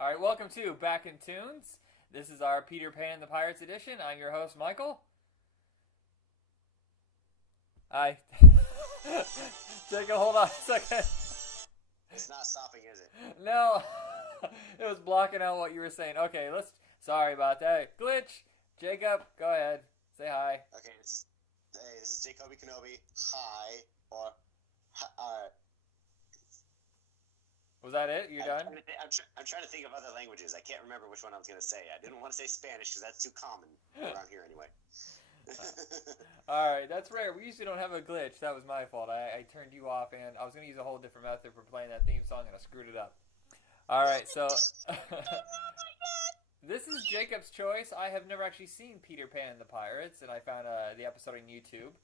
All right, welcome to Back in Toons. This is our Peter Pan and the Pirates edition. I'm your host, Michael. Hi. Jacob, hold on a second. It's not stopping, is it? No, it was blocking out what you were saying. Okay, sorry about that. Glitch. Jacob, go ahead. Say hi. Okay, this is Jacoby Kenobi. Hi, or Was that it? You done? I'm trying to think of other languages. I can't remember which one I was going to say. I didn't want to say Spanish because that's too common around here anyway. All right, that's rare. We usually don't have a glitch. That was my fault. I turned you off, and I was going to use a whole different method for playing that theme song, and I screwed it up. All right, so this is Jacob's choice. I have never actually seen Peter Pan and the Pirates, and I found the episode on YouTube.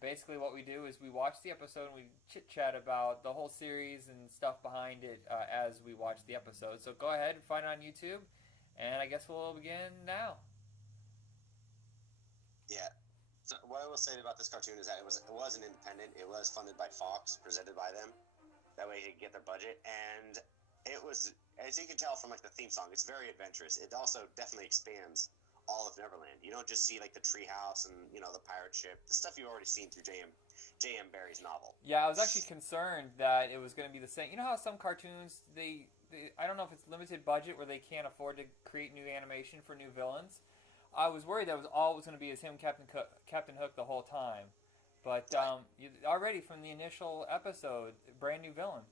Basically, what we do is we watch the episode and we chit-chat about the whole series and stuff behind it as we watch the episode. So go ahead and find it on YouTube, and I guess we'll begin now. Yeah. So what I will say about this cartoon is that it was an independent. It was funded by Fox, presented by them. That way they could get their budget. And it was, as you can tell from like the theme song, it's very adventurous. It also definitely expands all of Neverland. You don't just see like the treehouse and the pirate ship, the stuff you've already seen through J.M. Barrie's novel. Yeah, I was actually concerned that it was going to be the same. You know how some cartoons they I don't know if it's limited budget where they can't afford to create new animation for new villains. I was worried that it was always going to be as him, Captain Hook, the whole time. But already from the initial episode, brand new villain.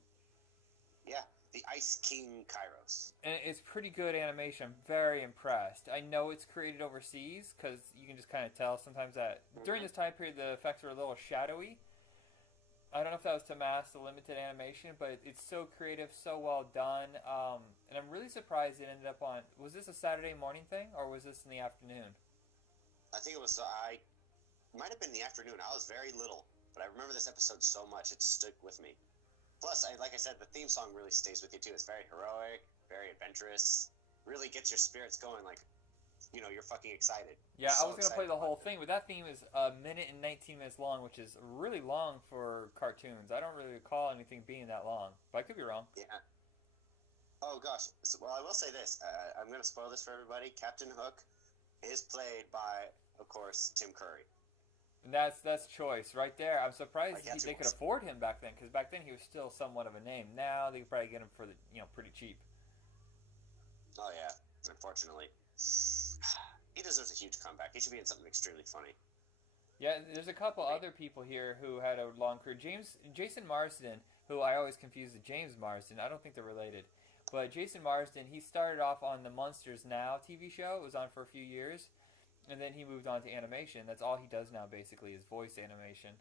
Yeah. The Ice King Kairos. And it's pretty good animation. I'm very impressed. I know it's created overseas because you can just kind of tell sometimes that during this time period the effects are a little shadowy. I don't know if that was to mask the limited animation, but it's so creative, so well done. And I'm really surprised it ended up on... Was this a Saturday morning thing or was this in the afternoon? I think it was... It might have been the afternoon. I was very little, but I remember this episode so much it stuck with me. Plus, like I said, the theme song really stays with you, too. It's very heroic, very adventurous, really gets your spirits going, like, you're fucking excited. Yeah, I was going to play the whole thing, but that theme is a minute and 19 minutes long, which is really long for cartoons. I don't really recall anything being that long, but I could be wrong. Yeah. Oh, gosh. Well, I will say this. I'm going to spoil this for everybody. Captain Hook is played by, of course, Tim Curry. And that's choice right there. I'm surprised they could afford him back then, because back then he was still somewhat of a name. Now they could probably get him for pretty cheap. Oh yeah, unfortunately, he deserves a huge comeback. He should be in something extremely funny. Yeah, there's a couple other people here who had a long career. Jason Marsden, who I always confuse with James Marsden. I don't think they're related, but Jason Marsden, he started off on the Monsters Now TV show. It was on for a few years. And then he moved on to animation. That's all he does now, basically, is voice animation.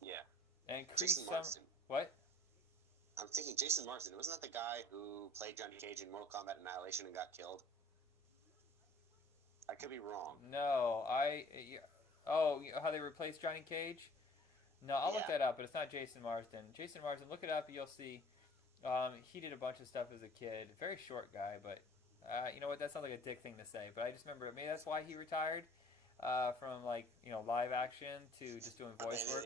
Yeah. And Jason Marsden. What? I'm thinking Jason Marsden. Wasn't that the guy who played Johnny Cage in Mortal Kombat Annihilation and got killed? I could be wrong. No, how they replaced Johnny Cage? No, I'll look that up, but it's not Jason Marsden. Jason Marsden, look it up, and you'll see. He did a bunch of stuff as a kid. Very short guy, but... you know what? That sounds like a dick thing to say, but I just remember maybe that's why he retired from live action to just doing voice work.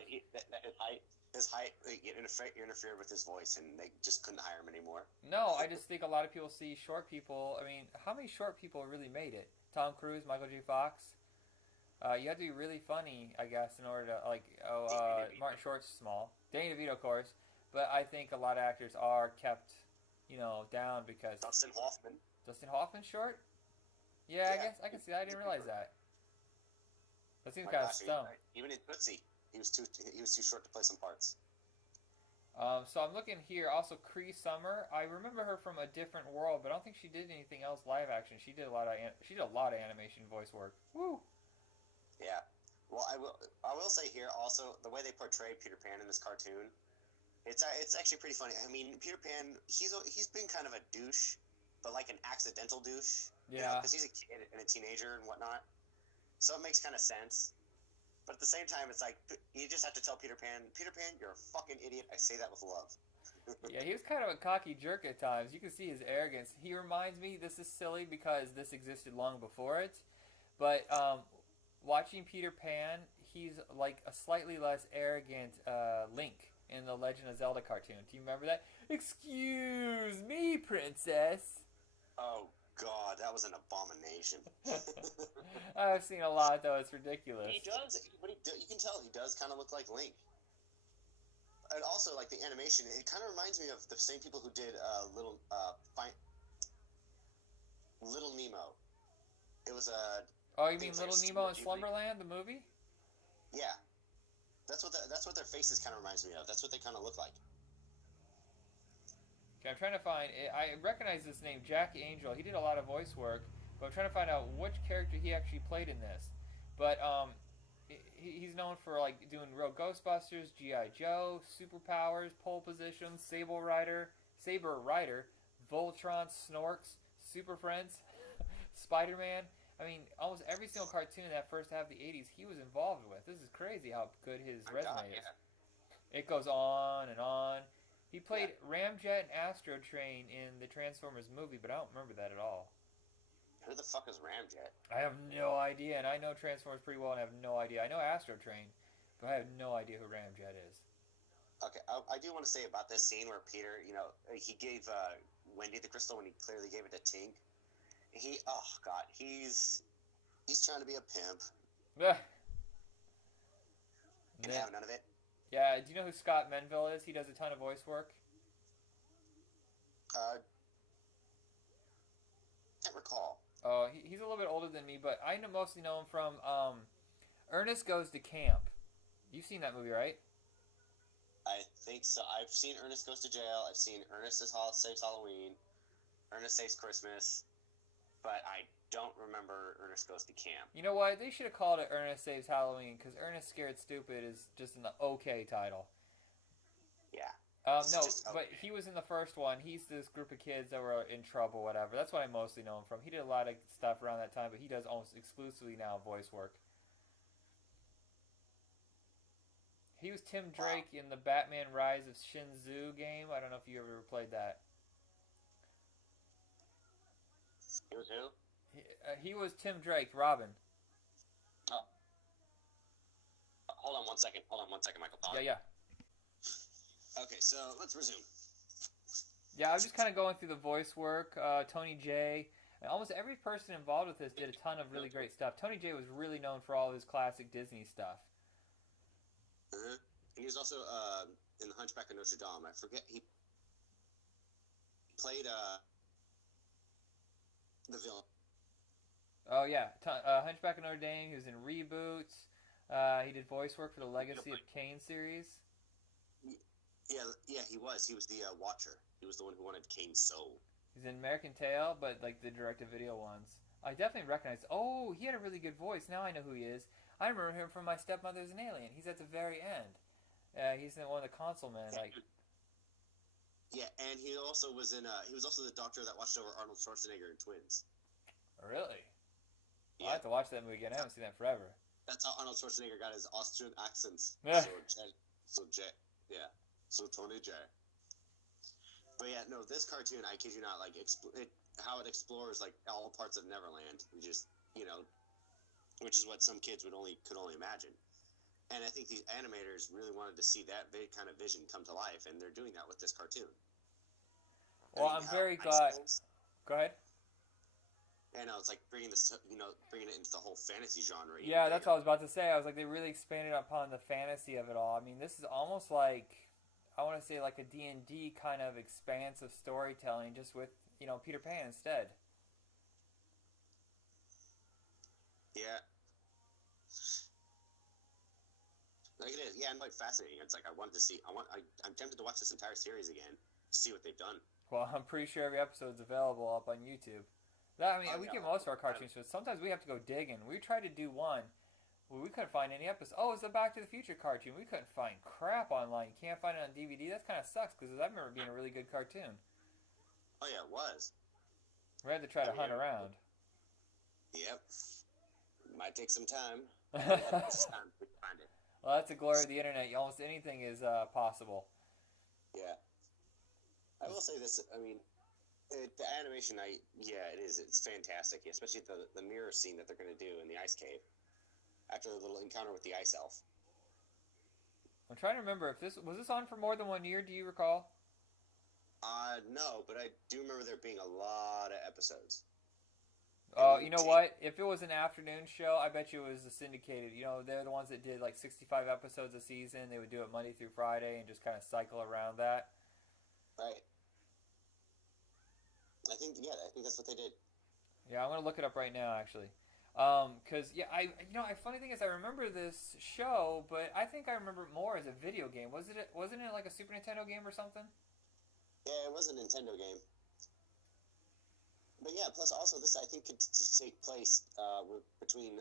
His height interfered with his voice, and they just couldn't hire him anymore. No, I just think a lot of people see short people. I mean, how many short people really made it? Tom Cruise, Michael J. Fox. You have to be really funny, I guess, in order to Martin Short's small. Danny DeVito, of course, but I think a lot of actors are kept, down because Dustin Hoffman short? Yeah, I guess I can see that. I didn't realize that. That seems kind of stump. Even in Tootsie, he was too short to play some parts. So I'm looking here. Also, Cree Summer. I remember her from A Different World, but I don't think she did anything else live action. She did a lot of animation voice work. Woo. Yeah. Well, I will say here also the way they portrayed Peter Pan in this cartoon, it's actually pretty funny. I mean, Peter Pan, he's been kind of a douche. But like an accidental douche, because he's a kid and a teenager and whatnot. So it makes kind of sense. But at the same time, it's like, you just have to tell Peter Pan, you're a fucking idiot. I say that with love. Yeah, he was kind of a cocky jerk at times. You can see his arrogance. He reminds me, this is silly because this existed long before it, but watching Peter Pan, he's like a slightly less arrogant Link. in the Legend of Zelda cartoon. Do you remember that? Excuse me, princess. Oh God, that was an abomination. I've seen a lot though. It's ridiculous. He does, but you can tell he does kind of look like Link. And also, like the animation, it kind of reminds me of the same people who did Little Nemo. It was a. Oh, you mean Little Nemo in Slumberland, the movie? Yeah, that's what their faces kind of reminds me of. That's what they kind of look like. Okay, I'm trying to find. I recognize this name, Jack Angel. He did a lot of voice work, but I'm trying to find out which character he actually played in this. But he's known for like doing real Ghostbusters, GI Joe, Superpowers, Pole Position, Saber Rider, Voltron, Snorks, Super Friends, Spider-Man. I mean, almost every single cartoon in that first half of the 80s he was involved with. This is crazy how good his resume is. It goes on and on. He played Ramjet and Astro Train in the Transformers movie, but I don't remember that at all. Who the fuck is Ramjet? I have no idea, and I know Transformers pretty well, and I have no idea. I know Astro Train, but I have no idea who Ramjet is. Okay, I do want to say about this scene where Peter, he gave Wendy the crystal when he clearly gave it to Tink. He's trying to be a pimp. And have none of it. Yeah, do you know who Scott Menville is? He does a ton of voice work. Can't recall. Oh, he's a little bit older than me, but I mostly know him from Ernest Goes to Camp. You've seen that movie, right? I think so. I've seen Ernest Goes to Jail. I've seen Ernest Saves Halloween. Ernest Saves Christmas. But I don't remember Ernest Goes to Camp. You know what? They should have called it Ernest Saves Halloween, because Ernest Scared Stupid is just an okay title. Yeah. No, but he was in the first one. He's this group of kids that were in trouble, whatever. That's what I mostly know him from. He did a lot of stuff around that time, but he does almost exclusively now voice work. He was Tim Drake in the Batman Rise of Shinzu game. I don't know if you ever played that. He was who? He was Tim Drake, Robin. Oh. Hold on one second, Michael. Yeah. Okay, so let's resume. Yeah, I'm just kind of going through the voice work. Tony J. And almost every person involved with this did a ton of really great stuff. Tony J was really known for all his classic Disney stuff. And he was also in The Hunchback of Notre Dame. I forget, he played the villain. Oh, yeah. Hunchback of Notre Dame. He was in Reboots. He did voice work for the Legacy of Kain series. Yeah, he was. He was the Watcher. He was the one who wanted Kane's soul. He's in American Tail, but like the direct-to-video ones. I definitely recognize. Oh, he had a really good voice. Now I know who he is. I remember him from My Stepmother's an Alien. He's at the very end. He's in one of the console men. Yeah, and he also was in. He was also the doctor that watched over Arnold Schwarzenegger in Twins. Really? Yeah. I have to watch that movie again. I haven't seen that forever. That's how Arnold Schwarzenegger got his Austrian accents. Yeah. So Tony J. But yeah, no, this cartoon, I kid you not, like how it explores like all parts of Neverland, which is what some kids could only imagine. And I think these animators really wanted to see that big kind of vision come to life, and they're doing that with this cartoon. Well, I'm very glad. Go ahead. Yeah, no, it's like bringing it into the whole fantasy genre. Yeah, that's what I was about to say. I was like, they really expanded upon the fantasy of it all. I mean, this is almost like, I want to say like a D&D kind of expanse of storytelling, just with, Peter Pan instead. Yeah. Like it is, yeah, and like fascinating. It's like I'm tempted to watch this entire series again to see what they've done. Well, I'm pretty sure every episode's available up on YouTube. We get most of our cartoon shows. Sometimes we have to go digging. We tried to do one. Well, we couldn't find any episodes. Oh, it's the Back to the Future cartoon. We couldn't find crap online. You can't find it on DVD. That kind of sucks because I remember it being a really good cartoon. Oh, yeah, it was. We had to try to hunt around. Yep. Might take some time. Find it. Well, that's the glory of the internet. Almost anything is possible. Yeah. I will say this. I mean, the animation, it is. It's fantastic, especially the mirror scene that they're going to do in the ice cave after the little encounter with the ice elf. I'm trying to remember if this was this on for more than 1 year. Do you recall? No, but I do remember there being a lot of episodes. Oh, you know what? If it was an afternoon show, I bet you it was the syndicated. You know, they're the ones that did like 65 episodes a season. They would do it Monday through Friday and just kind of cycle around that. Right. I think that's what they did. Yeah, I'm gonna look it up right now, actually. Cause yeah, funny thing is, I remember this show, but I think I remember it more as a video game. Wasn't it like a Super Nintendo game or something? Yeah, it was a Nintendo game. But yeah, plus also this I think could take place between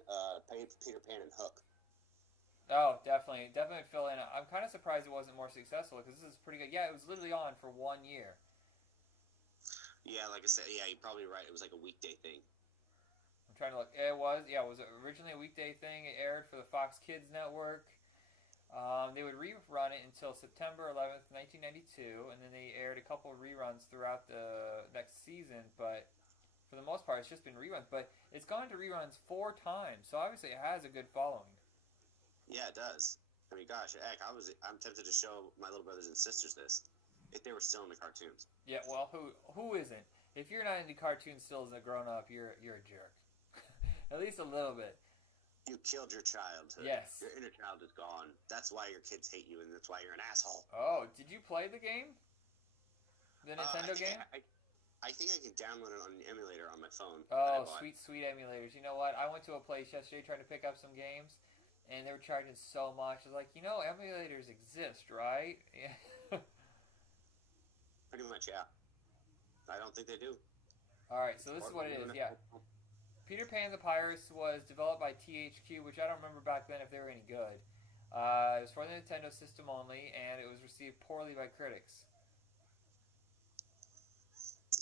Peter Pan and Hook. Oh, definitely fill in. I'm kind of surprised it wasn't more successful because this is pretty good. Yeah, it was literally on for 1 year. Yeah, like I said, yeah, you're probably right. It was like a weekday thing. I'm trying to look. It was originally a weekday thing. It aired for the Fox Kids network. They would rerun it until September 11th, 1992, and then they aired a couple of reruns throughout the next season, but for the most part, it's just been reruns. But it's gone to reruns 4 times, so obviously it has a good following. Yeah, it does. I mean, gosh, heck, I'm tempted to show my little brothers and sisters this if they were still in the cartoons. Yeah, well, who isn't? If you're not into cartoons still as a grown-up, you're a jerk. At least a little bit. You killed your childhood. Yes. Your inner child is gone. That's why your kids hate you, and that's why you're an asshole. Oh, did you play the game? The Nintendo game? I think I can download it on an emulator on my phone. Oh, sweet emulators. You know what? I went to a place yesterday trying to pick up some games, and they were charging so much. I was like, emulators exist, right? Pretty much, yeah. I don't think they do. All right, so this is what it is, yeah. Peter Pan and the Pirates was developed by THQ, which I don't remember back then if they were any good. It was for the Nintendo system only, and it was received poorly by critics.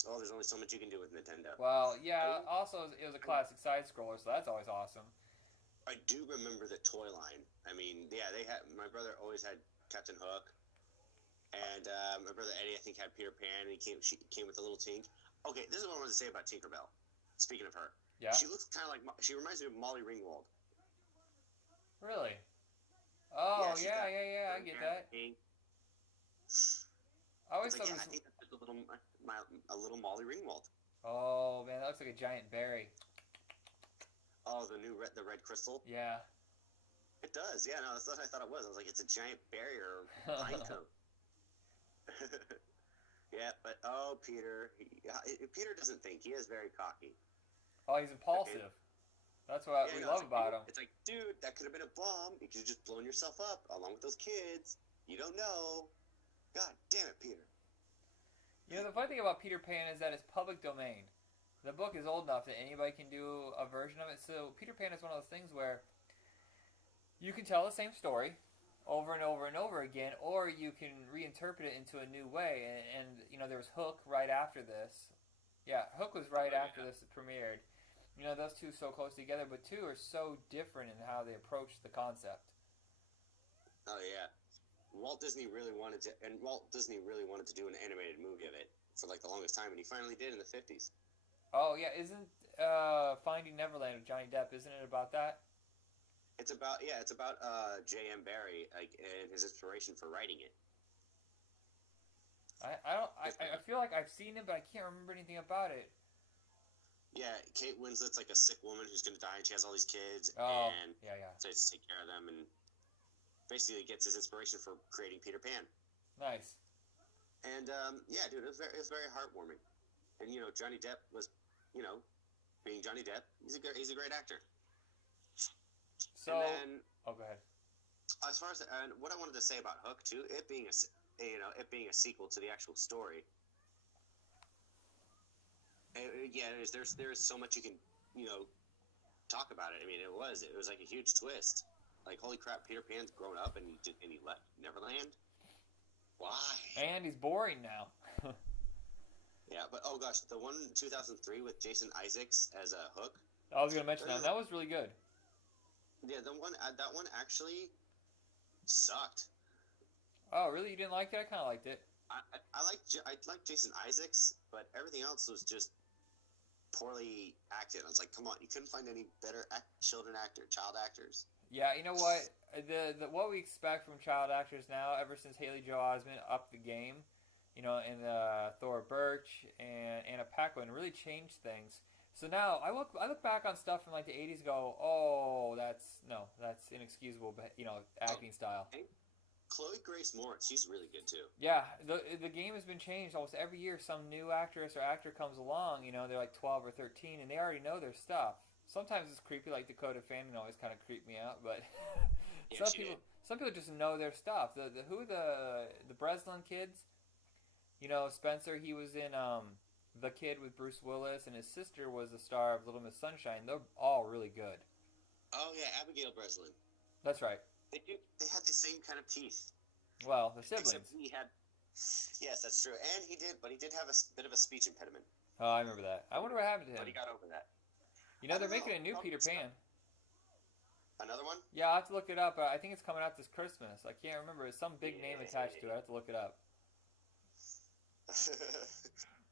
Oh, there's only so much you can do with Nintendo. Well, yeah, also it was a classic side-scroller, so that's always awesome. I do remember the toy line. I mean, yeah, my brother always had Captain Hook, and my brother Eddie, I think, had Peter Pan, and she came with a little Tink. Okay, this is what I wanted to say about Tinkerbell. Speaking of her. Yeah. She looks kind of like. She reminds me of Molly Ringwald. Really? Oh yeah, I get that. I always thought. I think that's just a little Molly Ringwald. Oh man, that looks like a giant berry. Oh, the red crystal. Yeah. It does. Yeah, no, that's what I thought it was. I was like, it's a giant berry or pine cone. Yeah, but Peter. Peter doesn't think. He is very cocky. Oh, he's impulsive. Okay. That's what we love about him. It's like, dude, that could have been a bomb. You could have just blown yourself up along with those kids. You don't know. God damn it, Peter. The funny thing about Peter Pan is that it's public domain. The book is old enough that anybody can do a version of it. So Peter Pan is one of those things where you can tell the same story over and over and over again, or you can reinterpret it into a new way. And there was Hook right after this. Yeah, Hook was right after this premiered. Those two so close together, but two are so different in how they approach the concept. Oh yeah, Walt Disney really wanted to do an animated movie of it for like the longest time, and he finally did in the 50s. Oh yeah, isn't Finding Neverland with Johnny Depp? Isn't it about that? It's about J.M. Barrie and his inspiration for writing it. I feel like I've seen it, but I can't remember anything about it. Yeah, Kate Winslet's like a sick woman who's going to die, and she has all these kids, and decides to take care of them, and basically gets his inspiration for creating Peter Pan. Nice. And yeah, dude, it was very heartwarming. And Johnny Depp was, being Johnny Depp, he's a great actor. So, and then, go ahead. As far as what I wanted to say about Hook too, it being a sequel to the actual story. Yeah, there's so much you can talk about it. I mean, it was like a huge twist. Like, holy crap, Peter Pan's grown up and he left Neverland. Why? And he's boring now. Yeah, but oh gosh, the one in 2003 with Jason Isaacs as a Hook. I was gonna mention that. That was really good. Yeah, that one actually sucked. Oh, really? You didn't like it? I kind of liked it. I liked Jason Isaacs, but everything else was just poorly acted. I was like, come on, you couldn't find any better child actors. Yeah, you know what? The what we expect from child actors now, ever since Haley Joel Osment upped the game, and Thora Birch and Anna Paquin really changed things. So now I look back on stuff from like the '80s, and go, oh, that's inexcusable, acting style. Hey, Chloe Grace Moritz, she's really good too. Yeah, the game has been changed almost every year. Some new actress or actor comes along, they're like 12 or 13, and they already know their stuff. Sometimes it's creepy, like Dakota Fanning always kind of creeped me out, but Yeah, some people just know their stuff. The Breslin kids, Spencer, he was in The Kid with Bruce Willis, and his sister was the star of Little Miss Sunshine. They're all really good. Oh yeah, Abigail Breslin. That's right. They had the same kind of teeth. Well, the siblings. Except he had. Yes, that's true, and he did have a bit of a speech impediment. Oh, I remember that. I wonder what happened to him. But he got over that. They're making a new Peter Pan. Another one? Yeah, I have to look it up. I think it's coming out this Christmas. I can't remember. It's some big name attached to it. I have to look it up.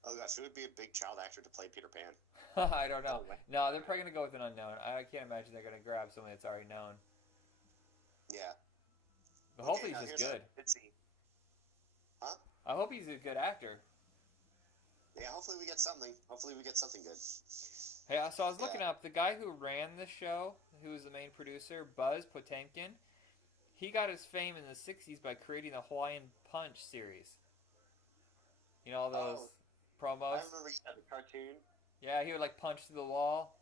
Oh gosh, who would be a big child actor to play Peter Pan? I don't know. No, they're probably going to go with an unknown. I can't imagine they're going to grab someone that's already known. Yeah. But hopefully he's just good. Let's see. Huh? I hope he's a good actor. Yeah, hopefully we get something. Hopefully we get something good. Hey, so I was looking up the guy who ran the show, who was the main producer, Buzz Potemkin. He got his fame in the '60s by creating the Hawaiian Punch series. All those promos. I remember the cartoon. Yeah, he would like punch through the wall.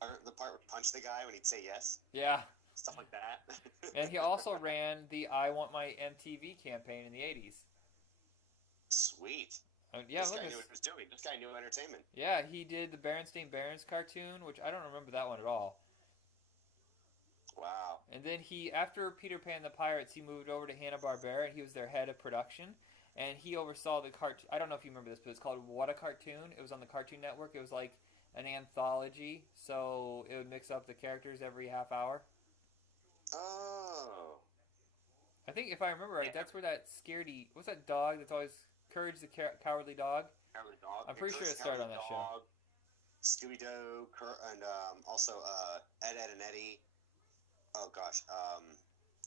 The part where punch the guy when he'd say yes. Yeah. Stuff like that. And he also ran the I Want My MTV campaign in the '80s. Sweet. Yeah, this guy knew what he was doing. This guy knew entertainment. Yeah, he did the Berenstain Bears cartoon, which I don't remember that one at all. Wow. And then after Peter Pan and the Pirates, he moved over to Hanna-Barbera, and he was their head of production. And he oversaw the cartoon. I don't know if you remember this, but it's called What a Cartoon. It was on the Cartoon Network. It was like an anthology, so it would mix up the characters every half hour. Oh. I think if I remember right, that's where that scaredy... What's that dog that's always... Courage the Cowardly Dog? Cowardly Dog. I'm pretty sure it started on that show. Scooby-Doo, and also Ed, Ed, and Eddie. Oh, gosh.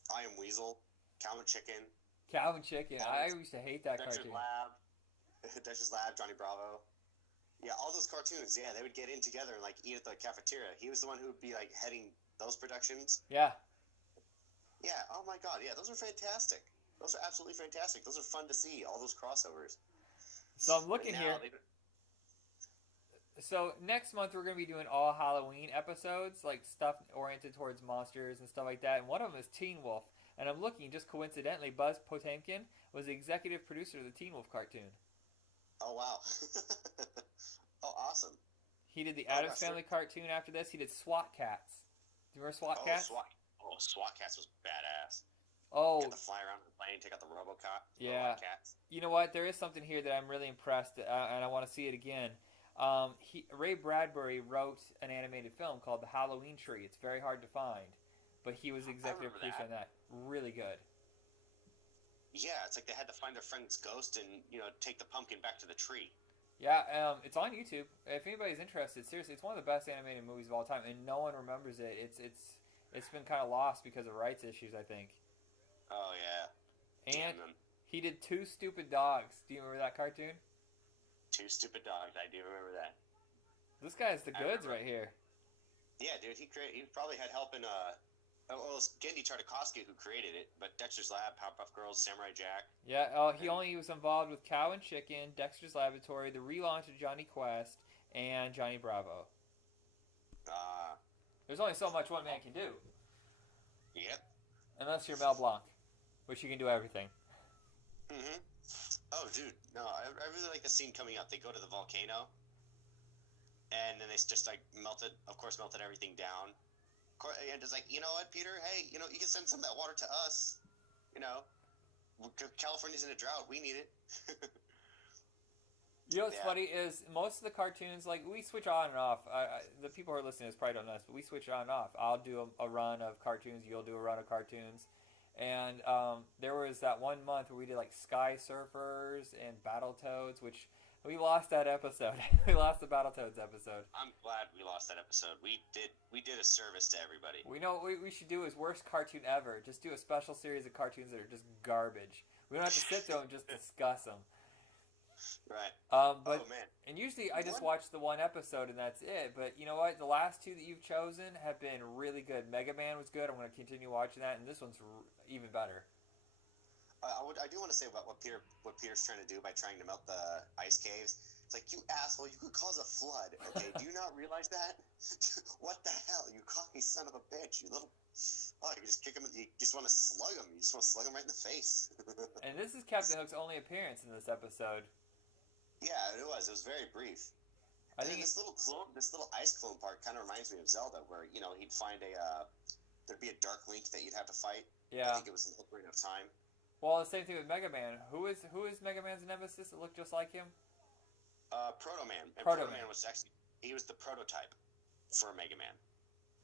I Am Weasel. Calvin Chicken. Calvin Chicken. I used to hate that Dexter's cartoon. Lab. Dexter's Lab, Johnny Bravo. Yeah, all those cartoons, yeah, they would get in together and, like, eat at the cafeteria. He was the one who would be, like, heading those productions. Yeah. Yeah, oh my god, yeah, those are fantastic. Those are absolutely fantastic. Those are fun to see, all those crossovers. So I'm looking here. So next month we're going to be doing all Halloween episodes, like stuff oriented towards monsters and stuff like that. And one of them is Teen Wolf. And I'm looking, just coincidentally, Buzz Potemkin was the executive producer of the Teen Wolf cartoon. Oh, wow. Oh, awesome. He did the Addams Family cartoon after this. He did SWAT Cats. Do you remember SWAT Cats? SWAT Cats was badass. Oh. Get to fly around the plane, take out the RoboCop. Yeah. Cats. You know what? There is something here that I'm really impressed, and I want to see it again. Ray Bradbury wrote an animated film called The Halloween Tree. It's very hard to find, but he was executive producer on that. Really good. Yeah, it's like they had to find their friend's ghost and, take the pumpkin back to the tree. Yeah, it's on YouTube. If anybody's interested, seriously, it's one of the best animated movies of all time, and no one remembers it. It's been kind of lost because of rights issues, I think. Oh, yeah. And he did Two Stupid Dogs. Do you remember that cartoon? Two Stupid Dogs. I do remember that. This guy's the goods right here. Yeah, dude. He probably had help in it was Gendy Tartakovsky who created it, but Dexter's Lab, Powerpuff Girls, Samurai Jack. Yeah, he was involved with Cow and Chicken, Dexter's Laboratory, the relaunch of Johnny Quest, and Johnny Bravo. There's only so much one man can do. Yep. Unless you're Mel Blanc, which you can do everything. Mm-hmm. Oh, dude. No, I really like the scene coming up. They go to the volcano, and then they just, melted everything down. And it's like, you know what, Peter? Hey, you can send some of that water to us. California's in a drought. We need it. What's funny is most of the cartoons, we switch on and off. The people who are listening probably don't know this, but we switch on and off. I'll do a run of cartoons. You'll do a run of cartoons. And there was that one month where we did Sky Surfers and Battletoads, which We lost that episode. We lost the Battletoads episode. I'm glad we lost that episode. We did a service to everybody. We know what we should do is worst cartoon ever. Just do a special series of cartoons that are just garbage. We don't have to sit there and just discuss them. Right. But, oh man. And usually I just watch the one episode and that's it. But you know what? The last two that you've chosen have been really good. Mega Man was good. I'm going to continue watching that, and this one's even better. I do want to say about what Peter's trying to do by trying to melt the ice caves. It's like, you asshole, you could cause a flood. Okay, do you not realize that? What the hell, you cocky son of a bitch, you little. Oh, you just kick him. You just want to slug him. You just want to slug him right in the face. And this is Captain Hook's only appearance in this episode. Yeah, it was. It was very brief. I think this little ice clone part kind of reminds me of Zelda, where he'd find there'd be a Dark Link that you'd have to fight. Yeah. I think it was in Ocarina of Time. Well, the same thing with Mega Man. Who is Mega Man's nemesis that looked just like him? Proto Man. Proto Man was he was the prototype for Mega Man.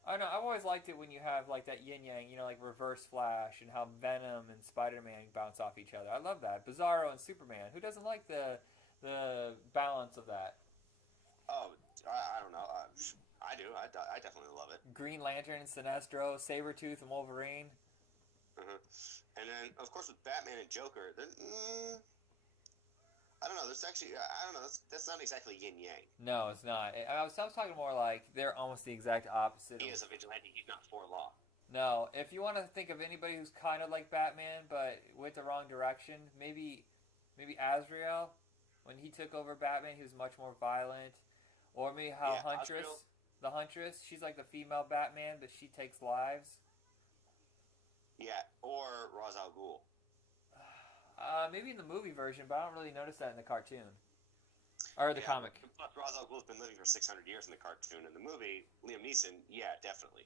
I know. I've always liked it when you have like that yin yang, like Reverse Flash and how Venom and Spider-Man bounce off each other. I love that. Bizarro and Superman. Who doesn't like the balance of that? Oh, I don't know. I do. I definitely love it. Green Lantern and Sinestro, Sabretooth and Wolverine. And then, of course, with Batman and Joker, I don't know. There's actually, I don't know. That's not exactly yin yang. No, it's not. I was talking more like they're almost the exact opposite. He is a vigilante. He's not for law. No, if you want to think of anybody who's kind of like Batman but went the wrong direction, maybe Azrael. When he took over Batman, he was much more violent. Or maybe Huntress, Azrael. The Huntress. She's like the female Batman, but she takes lives. Yeah, or Ra's al Ghul. Maybe in the movie version, but I don't really notice that in the cartoon. Or the comic. But Ra's al Ghul's been living for 600 years in the cartoon. In the movie, Liam Neeson, yeah, definitely.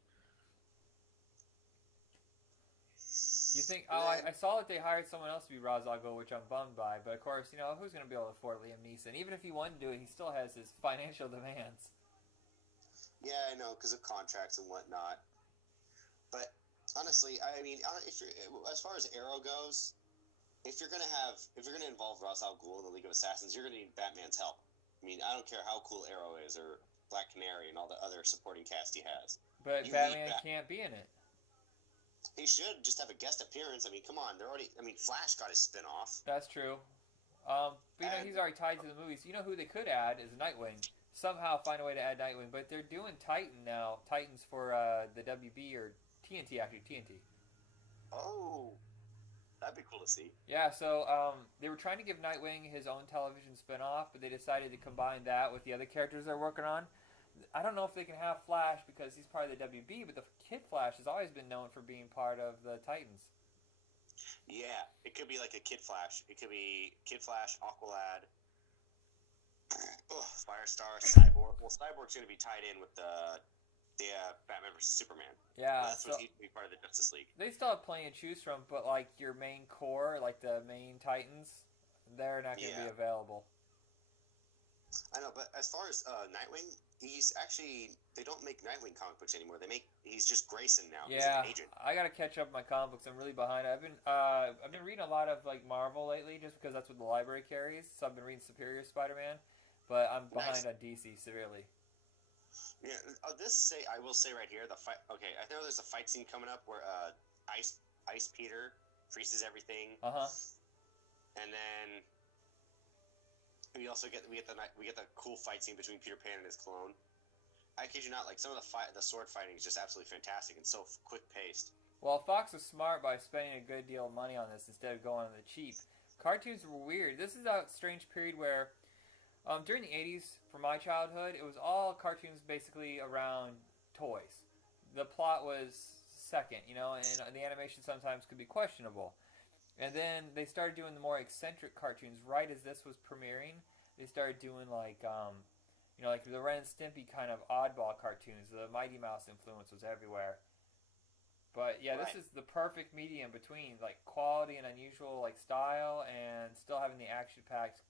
You think, I saw that they hired someone else to be Ra's al Ghul, which I'm bummed by, but of course, who's going to be able to afford Liam Neeson? Even if he wanted to do it, he still has his financial demands. Yeah, I know, because of contracts and whatnot. But honestly, I mean, as far as Arrow goes, if you're gonna involve Ra's al Ghul in the League of Assassins, you're gonna need Batman's help. I mean, I don't care how cool Arrow is or Black Canary and all the other supporting cast he has. But Batman can't be in it. He should just have a guest appearance. I mean, come on, Flash got his spin-off. That's true. But he's already tied to the movies. You know who they could add is Nightwing. Somehow find a way to add Nightwing, but they're doing Titan now. Titans for the WB or TNT, actually, TNT. Oh, that'd be cool to see. Yeah, so they were trying to give Nightwing his own television spinoff, but they decided to combine that with the other characters they're working on. I don't know if they can have Flash because he's part of the WB, but the Kid Flash has always been known for being part of the Titans. Yeah, it could be like a Kid Flash. It could be Kid Flash, Aqualad, Firestar, Cyborg. Well, Cyborg's going to be tied in with the Batman vs Superman. Yeah, that's what he's going to be part of the Justice League. They still have plenty to choose from, but like your main core, like the main Titans, they're not going to be available. I know, but as far as Nightwing, he's actually, they don't make Nightwing comic books anymore. He's just Grayson now. Yeah, he's an agent. I got to catch up with my comic books. I'm really behind. I've been reading a lot of like Marvel lately, just because that's what the library carries. So I've been reading Superior Spider-Man, but I'm behind on DC severely. Yeah, I will say right here, the fight. Okay, I know there's a fight scene coming up where Ice Peter freezes everything. And then we get the cool fight scene between Peter Pan and his clone. I kid you not, like some of the sword fighting is just absolutely fantastic and so quick paced. Well, Fox was smart by spending a good deal of money on this instead of going on the cheap. Cartoons were weird. This is a strange period where during the 80s, for my childhood, it was all cartoons basically around toys. The plot was second, and the animation sometimes could be questionable. And then they started doing the more eccentric cartoons right as this was premiering. They started doing like the Ren and Stimpy kind of oddball cartoons. The Mighty Mouse influence was everywhere. But yeah, This is the perfect medium between like quality and unusual like style and still having the action-packed,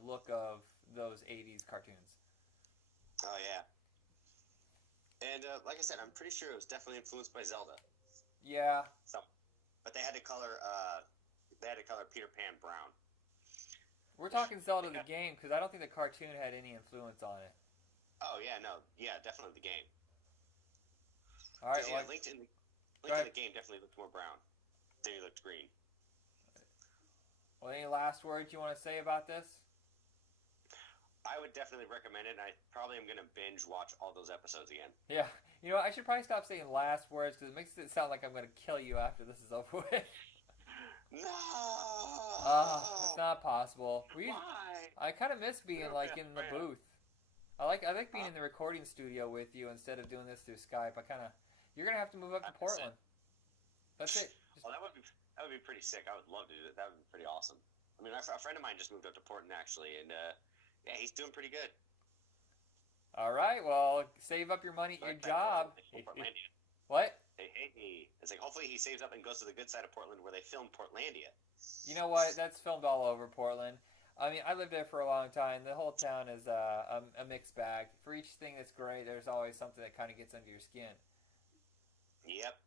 look of those 80s cartoons. Oh yeah. And like I said, I'm pretty sure it was definitely influenced by Zelda. Yeah. But they had to color Peter Pan brown. We're talking Zelda the game because I don't think the cartoon had any influence on it. Oh yeah, no, yeah, definitely the game. All right, Yeah, Link in the game definitely looked more brown. Then he looked green. Well, any last words you want to say about this? I would definitely recommend it. And I probably am going to binge watch all those episodes again. Yeah, I should probably stop saying last words because it makes it sound like I'm going to kill you after this is over with. No. It's not possible. Why? I kind of miss being like in the booth. I like being in the recording studio with you instead of doing this through Skype. You're gonna have to move up to Portland. That's it. Oh, that would be pretty sick. I would love to do that. That would be pretty awesome. I mean, a friend of mine just moved up to Portland actually, and yeah, he's doing pretty good. All right. Well, save up your money at your job. What? Hey. It's like hopefully he saves up and goes to the good side of Portland where they filmed Portlandia. You know what? That's filmed all over Portland. I mean, I lived there for a long time. The whole town is a mixed bag. For each thing that's great, there's always something that kind of gets under your skin. Yep.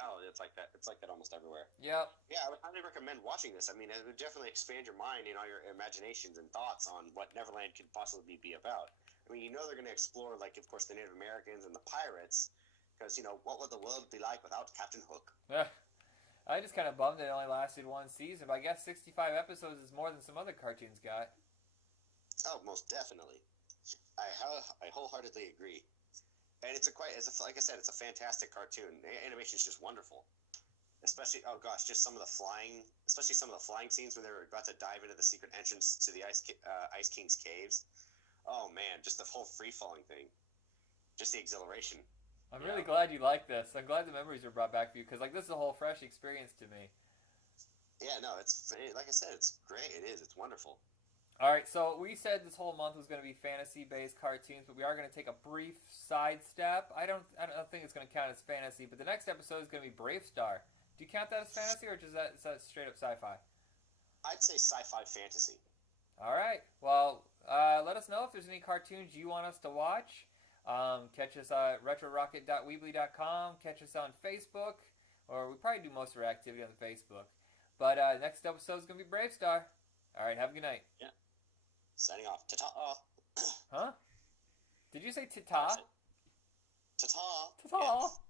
Oh, it's like that. It's like that almost everywhere. Yep. Yeah, I would highly recommend watching this. I mean, it would definitely expand your mind and all your imaginations and thoughts on what Neverland could possibly be about. I mean, they're going to explore, like, of course, the Native Americans and the pirates, because, what would the world be like without Captain Hook? I just kind of bummed it only lasted one season, but I guess 65 episodes is more than some other cartoons got. Oh, most definitely. I wholeheartedly agree. And like I said, it's a fantastic cartoon. The animation is just wonderful. Especially, oh gosh, just some of the flying scenes when they're about to dive into the secret entrance to the Ice King's caves. Oh man, just the whole free-falling thing. Just the exhilaration. I'm really glad you like this. I'm glad the memories were brought back for you because, this is a whole fresh experience to me. Yeah, no, it's like I said, it's great. It is. It's wonderful. All right, so we said this whole month was going to be fantasy-based cartoons, but we are going to take a brief sidestep. I don't think it's going to count as fantasy, but the next episode is going to be Brave Star. Do you count that as fantasy, or is that straight up sci-fi? I'd say sci-fi fantasy. All right. Well, let us know if there's any cartoons you want us to watch. Catch us at retrorocket.weebly.com. Catch us on Facebook, or we probably do most of our activity on the Facebook. But next episode is going to be Brave Star. All right, have a good night. Yeah. Signing off. Ta-ta. Huh? Did you say ta-ta? Ta-ta. Ta-ta. Yes.